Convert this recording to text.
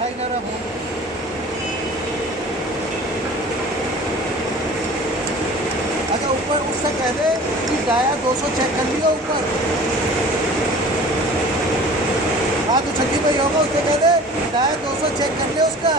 उठा ही ना रहा फोन। अच्छा ऊपर उससे कह दे कि डाया 200 चेक कर लियो ऊपर। हाँ तो छठी भाई होगा, उससे कह दे डाया 200 चेक कर ले उसका।